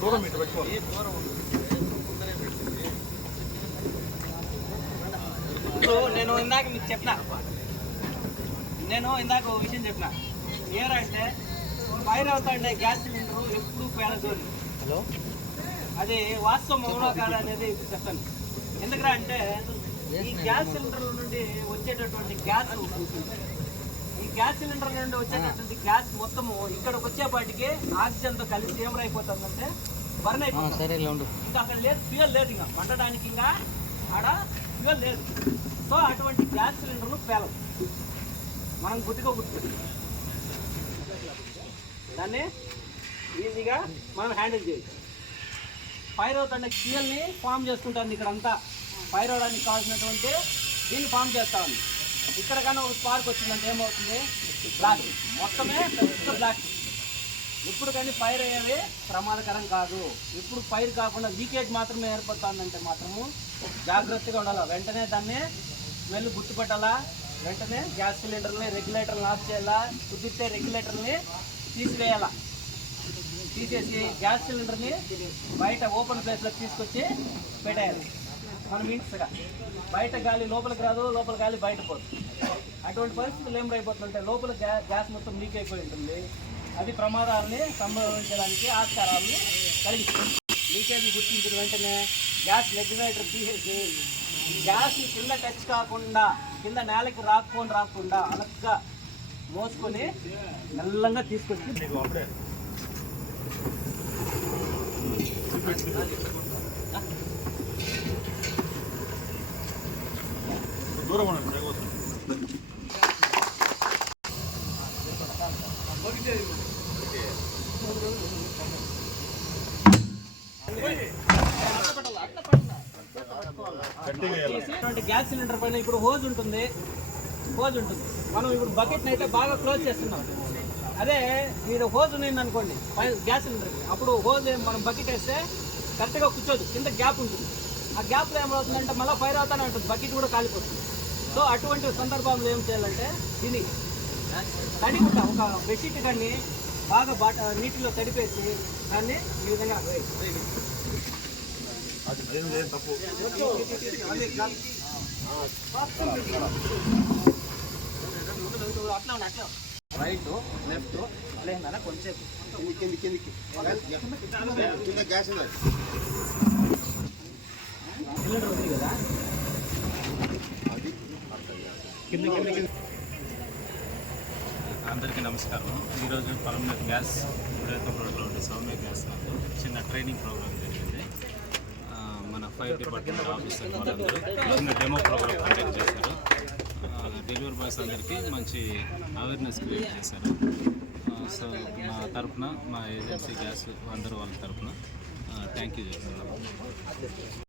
దూరం ఇటు పెట్టుకోవాలి. నేను ఇందాక మీకు చెప్పిన ఒక విషయం చెప్పిన ఏరంటే ఫైర్ అవుతాండే గ్యాస్ సిలిండర్ ఎప్పుడు పేలజోని. హలో, అది వాస్తవం అవునో కాదా అనేది ఇప్పుడు చెప్తాను. ఎందుకంటే అంటే ఈ గ్యాస్ సిలిండర్ల నుండి వచ్చేటటువంటి గ్యాస్ నుండి వచ్చేటటువంటి గ్యాస్ మొత్తము ఇక్కడికి వచ్చేపాటికి ఆక్సిజన్తో కలిసి ఏమైపోతుందంటే బర్న్ అయిపోతుంది. ఇంకా అక్కడ లేదు, ఫ్యూయల్ లేదు, ఇంకా వండడానికి ఇంకా ఆడ ఫ్యూయల్ లేదు. సో అటువంటి గ్యాస్ సిలిండర్లు పేలవు. మనం గుర్తుపెట్టి దాన్ని ఈజీగా మనం హ్యాండిల్ చేయొచ్చు. ఫైర్ అవుతుండే ఫ్యూయల్ని ఫామ్ చేసుకుంటుంది. ఇక్కడ అంతా ఫైర్ అవడానికి కావాల్సినటువంటి దీన్ని ఫామ్ చేస్తా ఉంది. ఇక్కడ కానీ ఒక స్పార్క్ వచ్చిందంటే ఏమవుతుంది, బ్లాక్ మొత్తమే పెద్ద బ్లాక్. ఇప్పుడు కానీ ఫైర్ అయ్యేది ప్రమాదకరం కాదు. ఇప్పుడు ఫైర్ కాకుండా లీకేజ్ మాత్రమే ఏర్పడుతుందంటే మాత్రము జాగ్రత్తగా ఉండాలి. వెంటనే దాన్ని స్మెల్ గుర్తుపట్టాలా, వెంటనే గ్యాస్ సిలిండర్ని రెగ్యులేటర్ని ఆఫ్ చేయాలా, కుదిరితే రెగ్యులేటర్ని తీసివేయాలా. తీసేసి గ్యాస్ సిలిండర్ని బయట ఓపెన్ ప్లేస్లోకి తీసుకొచ్చి పెట్టేయాలి. మనం ఇంట్స్గా బయట గాలి లోపలికి రాదు, లోపల గాలి బయట పోదు. అటువంటి పరిస్థితులు ఏమైపోతుందంటే లోపల గ్యాస్ మొత్తం లీక్ అయిపోయి ఉంటుంది. అది ప్రమాదాలని సంభవించడానికి ఆస్కారాలను కలిగిస్తుంది. లీకేజ్ గుర్తించిన వెంటనే గ్యాస్ రెగ్యులేటర్ తీసేసి గ్యాస్ని కింద టచ్ కాకుండా, కింద నేలకి రాకుండా అలగ్గా మోసుకొని మెల్లంగా తీసుకొచ్చి దూరం గ్యాస్ సిలిండర్ పైన ఇప్పుడు హోజ్ ఉంటుంది. మనం ఇప్పుడు బకెట్ని అయితే బాగా క్లోజ్ చేస్తున్నాం. అదే మీరు హోజ్ ఉన్నది అనుకోండి గ్యాస్ సిలిండర్కి, అప్పుడు హోజ్ మనం బకెట్ వేస్తే కరెక్ట్గా కూర్చోదు, కింద గ్యాప్ ఉంటుంది. ఆ గ్యాప్లో ఏమవుతుందంటే మళ్ళీ ఫైర్ అవుతానే ఉంటుంది, బకెట్ కూడా కాలిపోతుంది. సో అటువంటి సందర్భంలో ఏం చేయాలంటే దీన్ని తడిగుట్ట ఒక బెడ్షీట్ కానీ బాగా నీటిలో తడిపేసి దాన్ని ఈ విధంగా అట్లా రైట్ లెఫ్ట్ లేదా కొంచెంసేపు కిందికి గ్యాస్ సిలిండర్ ఉంది కదా, అందరికీ నమస్కారం. ఈరోజు పలమనేరు గ్యాస్ రోడ్లో ఉండే సౌమ్య గ్యాస్ నందు చిన్న ట్రైనింగ్ ప్రోగ్రామ్ జరిగింది. మన ఫైర్ డిపార్ట్మెంట్ ఆఫీసర్ వాళ్ళందరూ చిన్న డెమో ప్రోగ్రామ్ కండక్ట్ చేశారు. డెలివరీ బాయ్స్ అందరికీ మంచి అవేర్నెస్ క్రియేట్ చేశారు. సో మా తరఫున, మా ఏజెన్సీ గ్యాస్ అందరూ వాళ్ళ తరఫున థ్యాంక్ యూ చెప్తున్నాను.